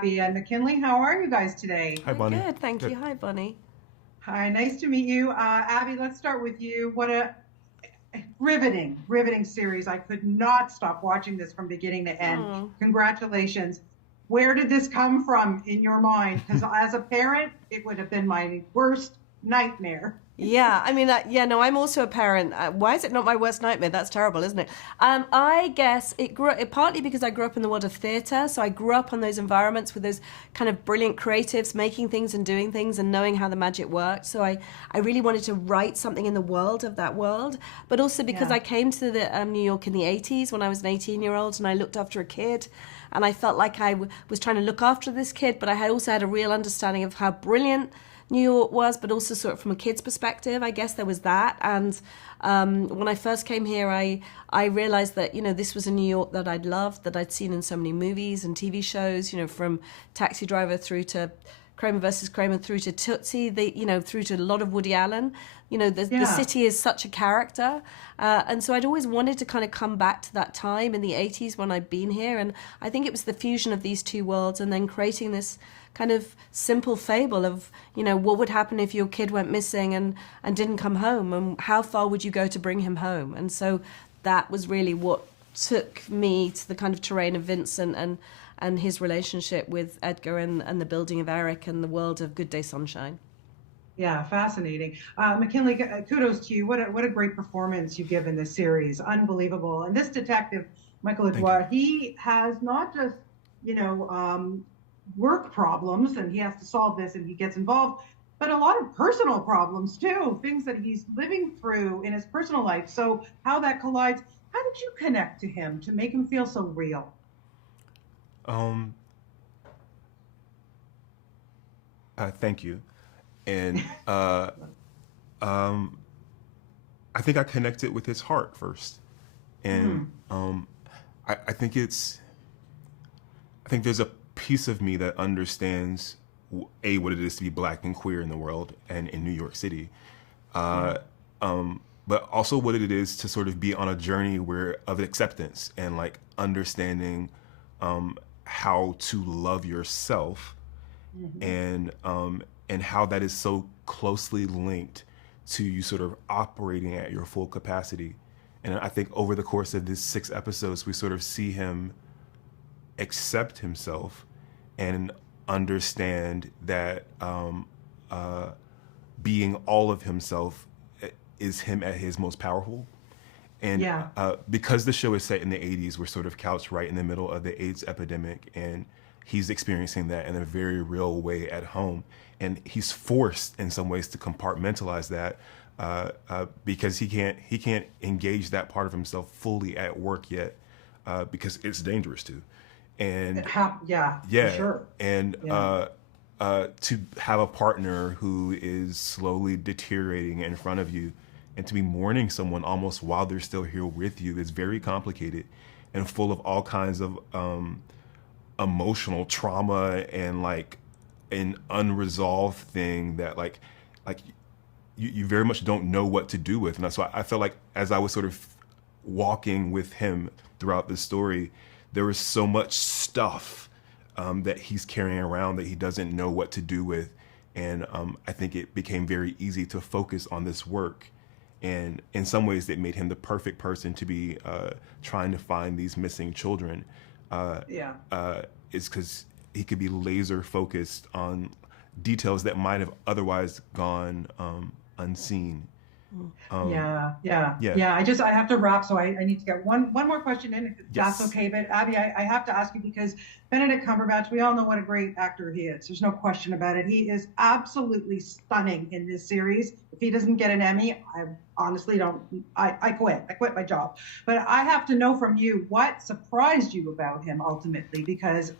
Abby and McKinley. How are you guys today? Hi, We're Bonnie. good, thank Good. you. Hi, Bonnie. Hi, nice to meet you. Abby, let's start with you. What a riveting series. I could not stop watching this from beginning to end. Oh. Congratulations. Where did this come from in your mind? Because as a parent, it would have been my worst nightmare. Yeah, I mean, yeah, no, I'm also a parent. Why is it not my worst nightmare? That's terrible, isn't it? I guess it partly because I grew up in the world of theatre, so I grew up on those environments with those kind of brilliant creatives making things and doing things and knowing how the magic worked. So I really wanted to write something in the world of that world, but also because Yeah. I came to New York in the 80s when I was an 18-year-old and I looked after a kid. And I felt like I was trying to look after this kid, but I had also had a real understanding of how brilliant New York was, but also sort of from a kid's perspective. I guess there was that. And when I first came here, I realized that, this was a New York that I'd loved, that I'd seen in so many movies and TV shows, from Taxi Driver through to Kramer versus Kramer through to Tootsie, through to a lot of Woody Allen. The Yeah. city is such a character. And so I'd always wanted to kind of come back to that time in the 80s when I'd been here. And I think it was the fusion of these two worlds and then creating this kind of simple fable of, what would happen if your kid went missing and didn't come home, and how far would you go to bring him home? And so that was really what took me to the kind of terrain of Vincent and his relationship with Edgar and the building of Eric and the world of Good Day Sunshine. Yeah, fascinating. McKinley, kudos to you. What a great performance you give in this series. Unbelievable. And this detective, Michael Thank you. Edouard, he has not just, work problems and he has to solve this and he gets involved, but a lot of personal problems too, things that he's living through in his personal life. So how that collides, how did you connect to him to make him feel so real? Um, Thank you. And um, I think I connected with his heart first, and I think I think there's a piece of me that understands what it is to be black and queer in the world and in New York City, uh, but also what it is to sort of be on a journey of acceptance and like understanding how to love yourself, and how that is so closely linked to you sort of operating at your full capacity. And I think over the course of these 6 episodes, we sort of see him accept himself and understand that being all of himself is him at his most powerful. And Yeah. because the show is set in the 80s, we're sort of couched right in the middle of the AIDS epidemic, and he's experiencing that in a very real way at home. And he's forced in some ways to compartmentalize that because he can't engage that part of himself fully at work yet because it's dangerous to. And Yeah, for yeah, sure. and Yeah. to have a partner who is slowly deteriorating in front of you, and to be mourning someone almost while they're still here with you is very complicated and full of all kinds of emotional trauma and like an unresolved thing that like you very much don't know what to do with. And that's why I felt like as I was sort of walking with him throughout the story, there was so much stuff that he's carrying around that he doesn't know what to do with. And I think it became very easy to focus on this work. And in some ways, it made him the perfect person to be trying to find these missing children. Yeah. Is because he could be laser focused on details that might have otherwise gone unseen. Yeah. Yeah. I have to wrap, so I need to get one more question in, if that's Yes. okay. But Abby, I have to ask you because Benedict Cumberbatch, we all know what a great actor he is. There's no question about it. He is absolutely stunning in this series. If he doesn't get an Emmy, I honestly don't. I quit. I quit my job. But I have to know from you what surprised you about him ultimately, because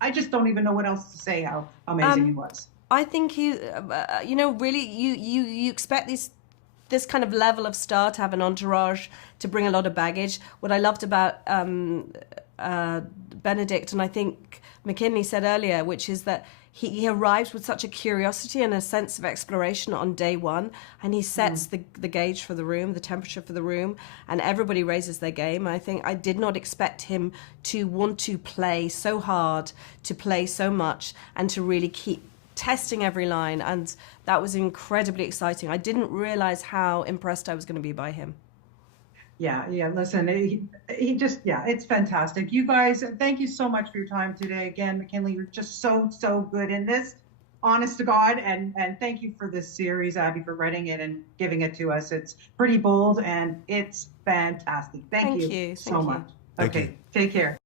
I just don't even know what else to say. How amazing he Um, was. I think really, you expect this kind of level of star to have an entourage, to bring a lot of baggage. What I loved about Benedict, and I think McKinley said earlier, which is that he arrives with such a curiosity and a sense of exploration on day one, and he sets the gauge for the room, the temperature for the room, and everybody raises their game. I think I did not expect him to want to play so hard, to play so much, and to really keep testing every line, and that was incredibly exciting. I didn't realize how impressed I was going to be by him. Yeah, listen, he just, yeah, it's fantastic. You guys, thank you so much for your time today. Again, McKinley, you're just so good in this, honest to God, and thank you for this series, Abby, for writing it and giving it to us. It's pretty bold and it's fantastic. Thank you so much. Thank Okay, you. take care.